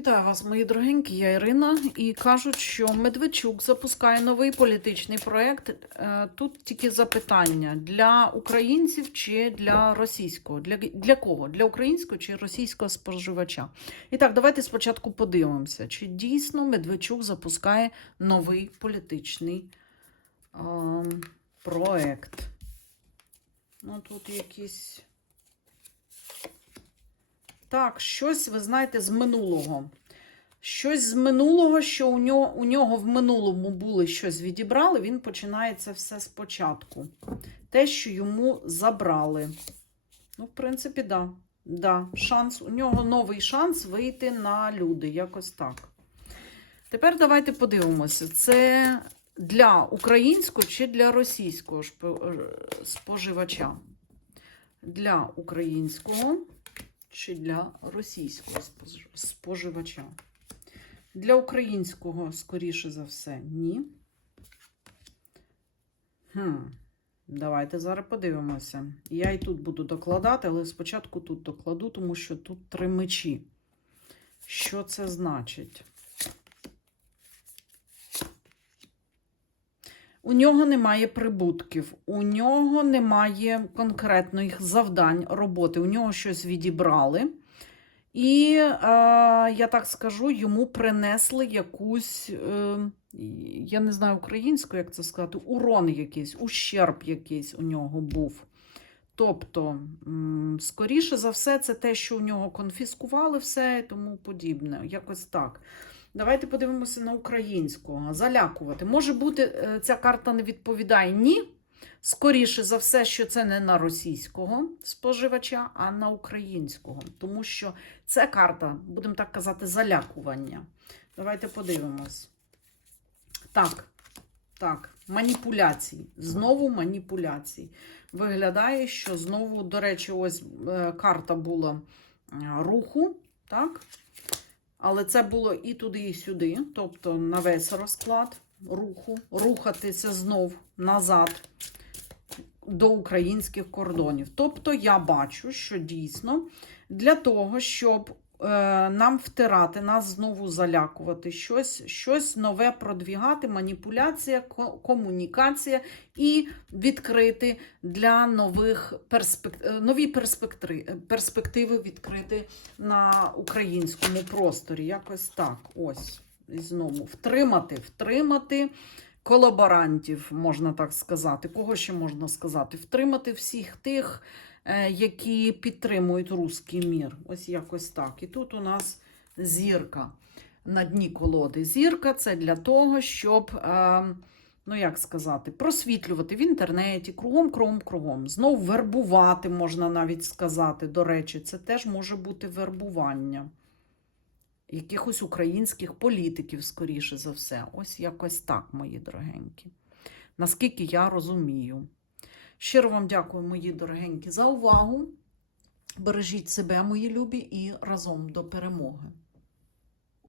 Вітаю вас, мої дорогенькі, я Ірина. І кажуть, що Медведчук запускає новий політичний проєкт. Е, Тут тільки запитання для українців чи для російського? Для, для кого? Для українського чи російського споживача? І так, давайте спочатку подивимося, чи дійсно Медведчук запускає новий політичний ем, проєкт. Ну, тут якісь. Так, щось, ви знаєте, з минулого. Щось з минулого, що у нього, у нього в минулому були щось відібрали, він починає це все спочатку. Те, що йому забрали. Ну, в принципі, да. Да. Шанс, у нього новий шанс вийти на люди. Якось так. Тепер давайте подивимося, це для українського чи для російського е, споживача? Для українського чи для російського споживача? Для українського, скоріше за все, ні. Хм. Давайте зараз подивимося. Я і тут буду докладати, але спочатку тут докладу, тому що тут три мечі. Що це значить? У нього немає прибутків, у нього немає конкретних завдань роботи. У нього щось відібрали. І, е, я так скажу, йому принесли якусь, е, я не знаю українською, як це сказати, урон якийсь, ущерб якийсь у нього був. Тобто, скоріше за все, це те, що у нього конфіскували все і тому подібне. Якось так. Давайте подивимося на українського. Залякувати. Може бути, е, ця карта не відповідає ні. Скоріше за все, що це не на російського споживача, а на українського. Тому що це карта, будемо так казати, залякування. Давайте подивимось. Так, так, маніпуляції. Знову маніпуляції. Виглядає, що знову, до речі, ось е, карта була е, руху, так? Але це було і туди, і сюди, тобто на весь розклад руху, рухатися знов назад до українських кордонів. Тобто я бачу, що дійсно для того, щоб нам втирати, нас знову залякувати, щось, щось нове продвігати, маніпуляція, ко- комунікація і відкрити для нових перспек... е, нові перспективи, перспективи відкрити на українському просторі. Якось так. Ось. Знову втримати, втримати колаборантів, можна так сказати. Кого ще можна сказати? Втримати всіх тих, е, які підтримують руський мір. Ось якось так. І тут у нас зірка на дні колоди. Зірка це для того, щоб. е, Ну, як сказати, просвітлювати в інтернеті, кругом, кругом, кругом. Знов вербувати, можна навіть сказати. До речі, це теж може бути вербування якихось українських політиків, скоріше за все. Ось якось так, мої дорогенькі. Наскільки я розумію. Щиро вам дякую, мої дорогенькі, за увагу. Бережіть себе, мої любі, і разом до перемоги.